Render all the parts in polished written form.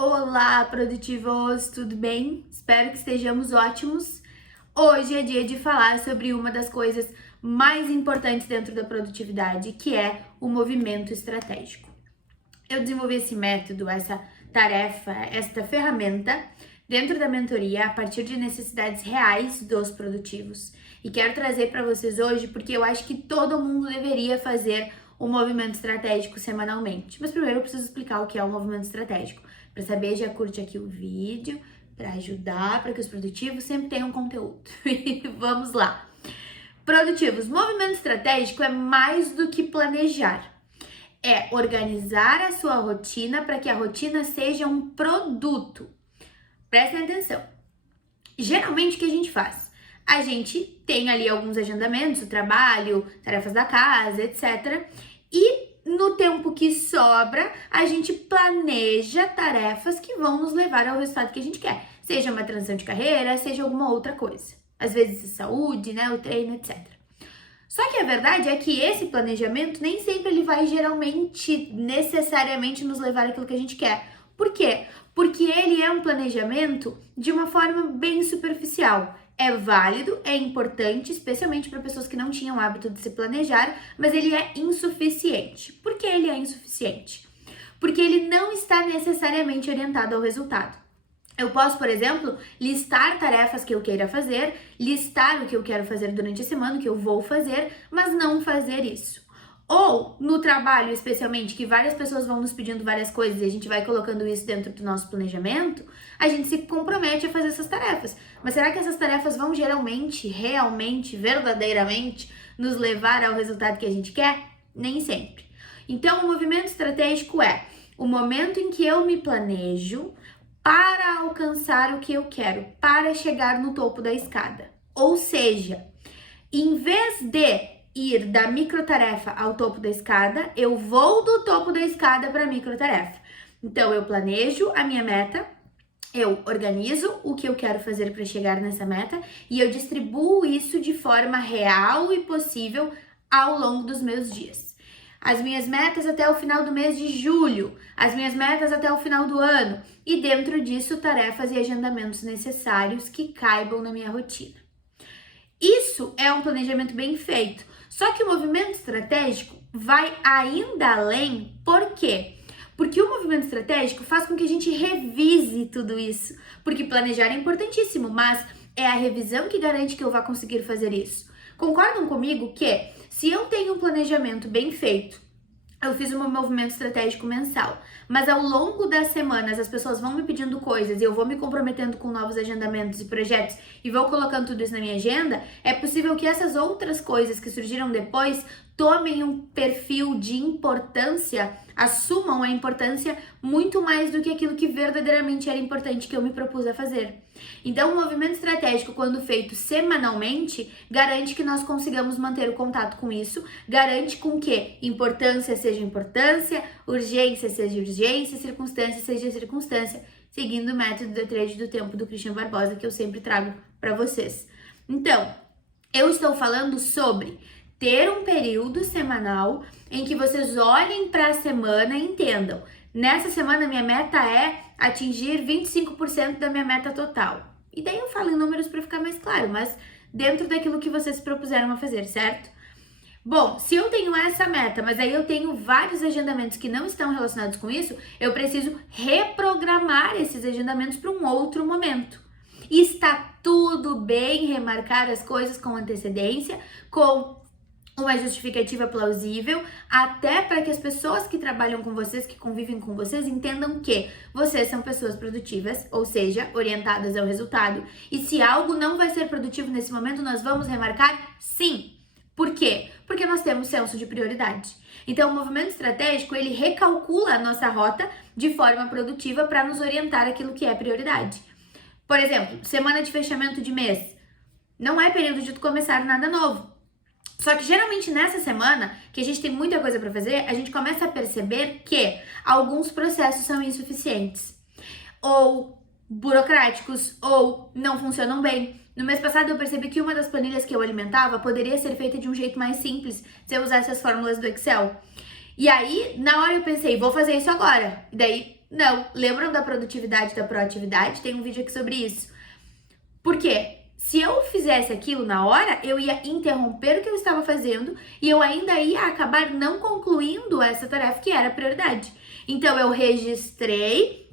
Olá, produtivos, tudo bem? Espero que estejamos ótimos. Hoje é dia de falar sobre uma das coisas mais importantes dentro da produtividade, que é o movimento estratégico. Eu desenvolvi esse método, essa tarefa, esta ferramenta dentro da mentoria a partir de necessidades reais dos produtivos. E quero trazer para vocês hoje porque eu acho que todo mundo deveria fazer o movimento estratégico semanalmente. Mas primeiro eu preciso explicar o que é o movimento estratégico. Para saber, já curte aqui o vídeo para ajudar, para que os produtivos sempre tenham conteúdo. Vamos lá. Produtivos, movimento estratégico é mais do que planejar. É organizar a sua rotina para que a rotina seja um produto. Prestem atenção. Geralmente o que a gente faz? A gente tem ali alguns agendamentos, o trabalho, tarefas da casa, etc. E no tempo que sobra, a gente planeja tarefas que vão nos levar ao resultado que a gente quer. Seja uma transição de carreira, seja alguma outra coisa. Às vezes saúde, né, o treino, etc. Só que a verdade é que esse planejamento nem sempre ele vai geralmente, necessariamente nos levar àquilo que a gente quer. Por quê? Porque ele é um planejamento de uma forma bem superficial. É válido, é importante, especialmente para pessoas que não tinham o hábito de se planejar, mas ele é insuficiente. Por que ele é insuficiente? Porque ele não está necessariamente orientado ao resultado. Eu posso, por exemplo, listar tarefas que eu queira fazer, listar o que eu quero fazer durante a semana, o que eu vou fazer, mas não fazer isso. Ou no trabalho, especialmente, que várias pessoas vão nos pedindo várias coisas e a gente vai colocando isso dentro do nosso planejamento, a gente se compromete a fazer essas tarefas. Mas será que essas tarefas vão geralmente, realmente, verdadeiramente nos levar ao resultado que a gente quer? Nem sempre. Então, o movimento estratégico é o momento em que eu me planejo para alcançar o que eu quero, para chegar no topo da escada. Ou seja, em vez de ir da microtarefa ao topo da escada, eu vou do topo da escada para a microtarefa. Então, eu planejo a minha meta, eu organizo o que eu quero fazer para chegar nessa meta e eu distribuo isso de forma real e possível ao longo dos meus dias. As minhas metas até o final do mês de julho, as minhas metas até o final do ano e dentro disso tarefas e agendamentos necessários que caibam na minha rotina. Isso é um planejamento bem feito, só que o movimento estratégico vai ainda além, por quê? Porque o movimento estratégico faz com que a gente revise tudo isso, porque planejar é importantíssimo, mas é a revisão que garante que eu vá conseguir fazer isso. Concordam comigo que se eu tenho um planejamento bem feito, eu fiz um movimento estratégico mensal, mas ao longo das semanas as pessoas vão me pedindo coisas e eu vou me comprometendo com novos agendamentos e projetos e vou colocando tudo isso na minha agenda, é possível que essas outras coisas que surgiram depois tomem um perfil de importância, assumam a importância muito mais do que aquilo que verdadeiramente era importante que eu me propus a fazer. Então, o movimento estratégico, quando feito semanalmente, garante que nós consigamos manter o contato com isso, garante com que importância seja importância, urgência seja urgência, circunstância seja circunstância, seguindo o método da trade do tempo do Christian Barbosa, que eu sempre trago para vocês. Então, eu estou falando sobre ter um período semanal em que vocês olhem para a semana e entendam. Nessa semana, minha meta é atingir 25% da minha meta total. E daí eu falo em números para ficar mais claro, mas dentro daquilo que vocês se propuseram a fazer, certo? Bom, se eu tenho essa meta, mas aí eu tenho vários agendamentos que não estão relacionados com isso, eu preciso reprogramar esses agendamentos para um outro momento. E está tudo bem remarcar as coisas com antecedência, com uma justificativa plausível, até para que as pessoas que trabalham com vocês, que convivem com vocês, entendam que vocês são pessoas produtivas, ou seja, orientadas ao resultado. E se algo não vai ser produtivo nesse momento, nós vamos remarcar sim. Por quê? Porque nós temos senso de prioridade. Então, o movimento estratégico, ele recalcula a nossa rota de forma produtiva para nos orientar aquilo que é prioridade. Por exemplo, semana de fechamento de mês. Não é período de tu começar nada novo. Só que geralmente nessa semana, que a gente tem muita coisa para fazer, a gente começa a perceber que alguns processos são insuficientes, ou burocráticos, ou não funcionam bem. No mês passado eu percebi que uma das planilhas que eu alimentava poderia ser feita de um jeito mais simples, se eu usasse as fórmulas do Excel. E aí, na hora eu pensei, vou fazer isso agora. E daí Não. Lembram da produtividade e da proatividade? Tem um vídeo aqui sobre isso. Por quê? Se eu fizesse aquilo na hora, eu ia interromper o que eu estava fazendo e eu ainda ia acabar não concluindo essa tarefa que era prioridade. Então, eu registrei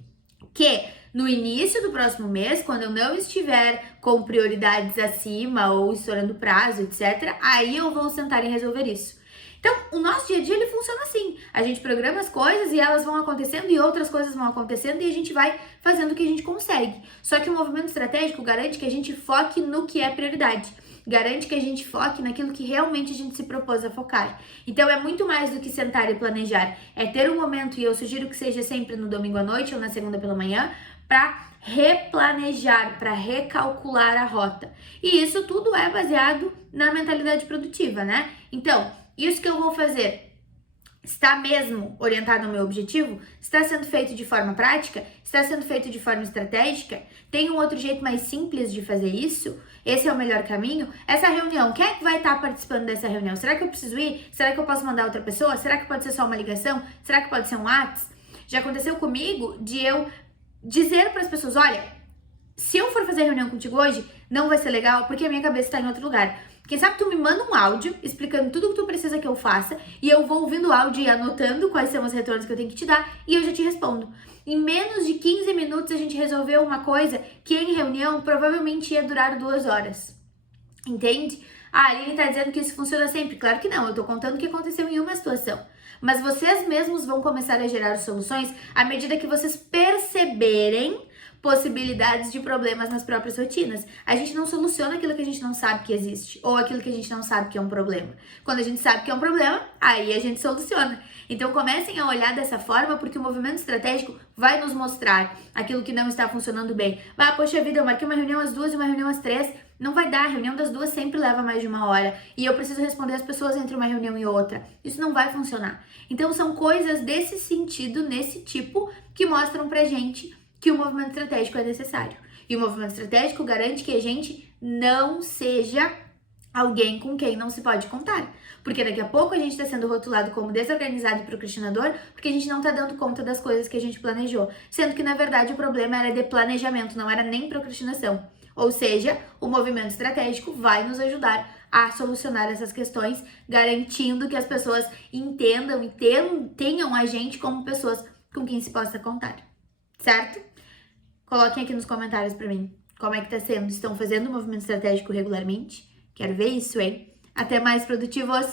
que no início do próximo mês, quando eu não estiver com prioridades acima ou estourando prazo, etc., aí eu vou sentar e resolver isso. Então, o nosso dia a dia, ele funciona assim. A gente programa as coisas e elas vão acontecendo e outras coisas vão acontecendo e a gente vai fazendo o que a gente consegue. Só que o movimento estratégico garante que a gente foque no que é prioridade. Garante que a gente foque naquilo que realmente a gente se propôs a focar. Então, é muito mais do que sentar e planejar. É ter um momento, e eu sugiro que seja sempre no domingo à noite ou na segunda pela manhã, para replanejar, para recalcular a rota. E isso tudo é baseado na mentalidade produtiva, né? Então, isso que eu vou fazer está mesmo orientado ao meu objetivo? Está sendo feito de forma prática? Está sendo feito de forma estratégica? Tem um outro jeito mais simples de fazer isso? Esse é o melhor caminho? Essa reunião, quem é que vai estar participando dessa reunião? Será que eu preciso ir? Será que eu posso mandar outra pessoa? Será que pode ser só uma ligação? Será que pode ser um WhatsApp? Já aconteceu comigo de eu dizer para as pessoas, olha, se eu for fazer reunião contigo hoje, não vai ser legal porque a minha cabeça está em outro lugar. Quem sabe tu me manda um áudio explicando tudo o que tu precisa que eu faça e eu vou ouvindo o áudio e anotando quais são os retornos que eu tenho que te dar e eu já te respondo. Em menos de 15 minutos a gente resolveu uma coisa que em reunião provavelmente ia durar 2 horas. Entende? A Aline tá dizendo que isso funciona sempre. Claro que não, eu tô contando o que aconteceu em uma situação. Mas vocês mesmos vão começar a gerar soluções à medida que vocês perceberem possibilidades de problemas nas próprias rotinas. A gente não soluciona aquilo que a gente não sabe que existe, ou aquilo que a gente não sabe que é um problema. Quando a gente sabe que é um problema, aí a gente soluciona. Então comecem a olhar dessa forma, porque o movimento estratégico vai nos mostrar aquilo que não está funcionando bem. Ah, poxa vida, eu marquei uma reunião às 2 e uma reunião às 3. Não vai dar, a reunião das 2 sempre leva mais de 1 hora. E eu preciso responder as pessoas entre uma reunião e outra. Isso não vai funcionar. Então são coisas desse sentido, nesse tipo, que mostram pra gente que o movimento estratégico é necessário. E o movimento estratégico garante que a gente não seja alguém com quem não se pode contar. Porque daqui a pouco a gente está sendo rotulado como desorganizado e procrastinador porque a gente não está dando conta das coisas que a gente planejou. Sendo que, na verdade, o problema era de planejamento, não era nem procrastinação. Ou seja, o movimento estratégico vai nos ajudar a solucionar essas questões, garantindo que as pessoas entendam e tenham a gente como pessoas com quem se possa contar. Certo? Coloquem aqui nos comentários pra mim como é que tá sendo. Estão fazendo o movimento estratégico regularmente? Quero ver isso, hein? Até mais, produtivos!